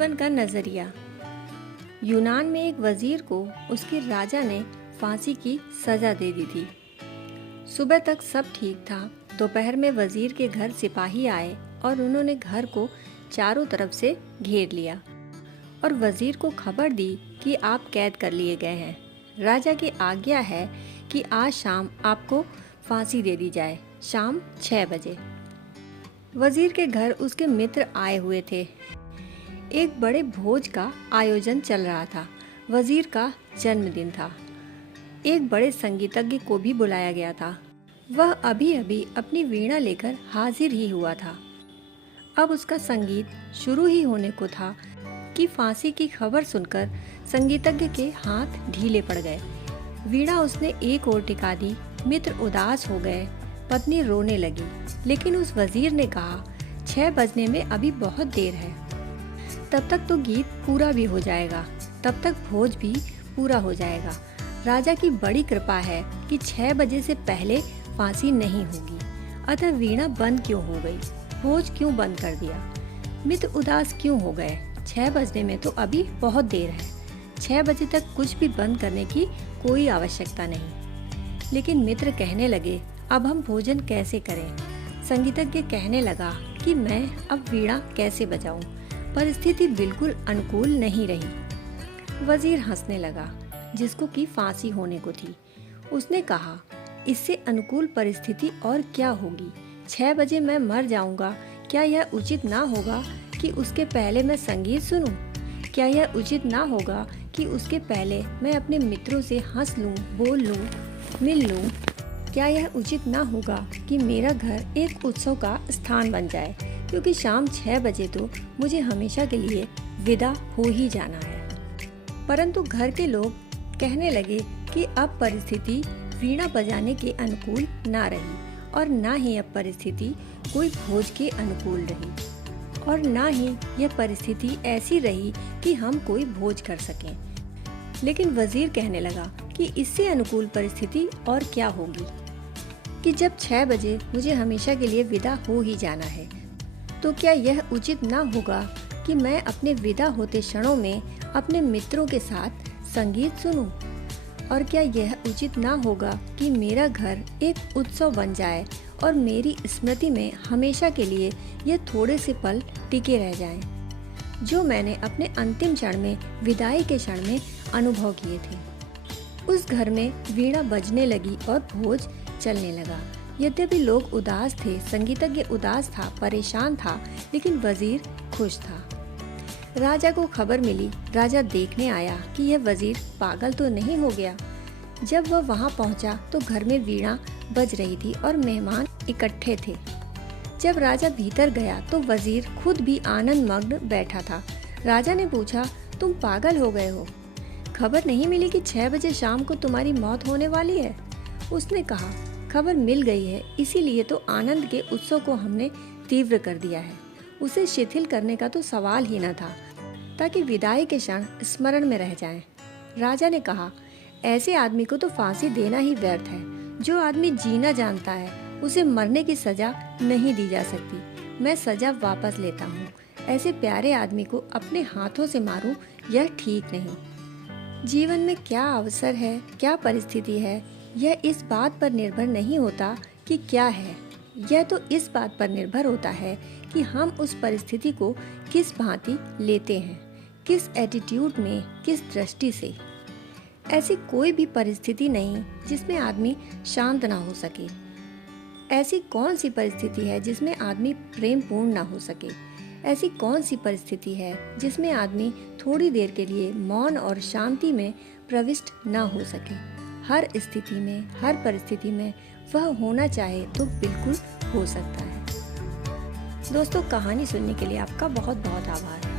जीवन का नजरिया। यूनान में एक वजीर को उसके राजा ने फांसी की सजा दे दी थी। सुबह तक सब ठीक था। दोपहर में वजीर के घर सिपाही आए और उन्होंने घर को चारों तरफ से घेर लिया और वजीर को खबर दी कि आप कैद कर लिए गए हैं। राजा की आज्ञा है कि आज शाम आपको फांसी दे दी जाए, शाम 6 बजे। वजीर के घर उसके मित्र आए हुए थे। एक बड़े भोज का आयोजन चल रहा था। वजीर का जन्मदिन था। एक बड़े संगीतज्ञ को भी बुलाया गया था। वह अभी अभी अपनी वीणा लेकर हाजिर ही हुआ था। अब उसका संगीत शुरू ही होने को था कि फांसी की खबर सुनकर संगीतज्ञ के हाथ ढीले पड़ गए। वीणा उसने एक ओर टिका दी। मित्र उदास हो गए। पत्नी रोने लगी। लेकिन उस वजीर ने कहा, 6 बजने में अभी बहुत देर है। तब तक तो गीत पूरा भी हो जाएगा, तब तक भोज भी पूरा हो जाएगा। राजा की बड़ी कृपा है कि 6 बजे से पहले फांसी नहीं होगी। अतः वीणा बंद क्यों हो गई? भोज क्यों बंद कर दिया? मित्र उदास क्यों हो गए? 6 बजने में तो अभी बहुत देर है। 6 बजे तक कुछ भी बंद करने की कोई आवश्यकता नहीं। लेकिन मित्र कहने लगे, अब हम भोजन कैसे करें? संगीतज्ञ कहने लगा कि मैं अब वीणा कैसे बजाऊं? परिस्थिति बिल्कुल अनुकूल नहीं रही। वजीर हंसने लगा, जिसको कि फांसी होने को थी। उसने कहा, इससे अनुकूल परिस्थिति और क्या होगी? 6 बजे मैं मर जाऊंगा। क्या यह उचित ना होगा कि उसके पहले मैं संगीत सुनूं? क्या यह उचित ना होगा कि उसके पहले मैं अपने मित्रों से हंस लूं, बोल लूं, मिल लूं? क्या यह उचित ना होगा कि मेरा घर एक उत्सव का स्थान बन जाए, क्योंकि शाम 6 बजे तो मुझे हमेशा के लिए विदा हो ही जाना है। परंतु घर के लोग कहने लगे कि अब परिस्थिति वीणा बजाने के अनुकूल ना रही और ना ही अब परिस्थिति कोई भोज के अनुकूल रही और ना ही यह परिस्थिति ऐसी रही कि हम कोई भोज कर सकें। लेकिन वजीर कहने लगा कि इससे अनुकूल परिस्थिति और क्या होगी कि जब 6 बजे मुझे हमेशा के लिए विदा हो ही जाना है, तो क्या यह उचित ना होगा कि मैं अपने विदा होते क्षणों में अपने मित्रों के साथ संगीत सुनूं? और क्या यह उचित ना होगा कि मेरा घर एक उत्सव बन जाए और मेरी स्मृति में हमेशा के लिए ये थोड़े से पल टिके रह जाएं, जो मैंने अपने अंतिम क्षण में, विदाई के क्षण में अनुभव किए थे। उस घर में वीणा बजने लगी और भोज चलने लगा। यद्यपि लोग उदास थे, संगीतज्ञ उदास था, परेशान था, लेकिन वजीर खुश था। राजा को खबर मिली। राजा देखने आया कि यह वजीर पागल तो नहीं हो गया। जब वह वहां पहुंचा तो घर में वीणा बज रही थी और मेहमान इकट्ठे थे। जब राजा भीतर गया तो वजीर खुद भी आनंद मग्न बैठा था। राजा ने पूछा, तुम पागल हो गए हो? खबर नहीं मिली कि 6 बजे शाम को तुम्हारी मौत होने वाली है? उसने कहा, खबर मिल गई है, इसीलिए तो आनंद के उत्सव को हमने तीव्र कर दिया है। उसे शिथिल करने का तो सवाल ही न था, ताकि विदाई के क्षण स्मरण में रह जाएं। राजा ने कहा, ऐसे आदमी को तो फांसी देना ही व्यर्थ है। जो आदमी जीना जानता है, उसे मरने की सजा नहीं दी जा सकती। मैं सजा वापस लेता हूँ। ऐसे प्यारे आदमी को अपने हाथों से मारूं, यह ठीक नहीं। जीवन में क्या अवसर है, क्या परिस्थिति है, यह इस बात पर निर्भर नहीं होता कि क्या है। यह तो इस बात पर निर्भर होता है कि हम उस परिस्थिति को किस भांति लेते हैं, किस एटीट्यूड में, किस दृष्टि से। ऐसी कोई भी परिस्थिति नहीं जिसमें आदमी शांत ना हो सके। ऐसी कौन सी परिस्थिति है जिसमें आदमी प्रेम पूर्ण ना हो सके? ऐसी कौन सी परिस्थिति है जिसमें आदमी थोड़ी देर के लिए मौन और शांति में प्रविष्ट ना हो सके? हर स्थिति में, हर परिस्थिति में वह होना चाहे तो बिल्कुल हो सकता है। दोस्तों, कहानी सुनने के लिए आपका बहुत बहुत आभार है।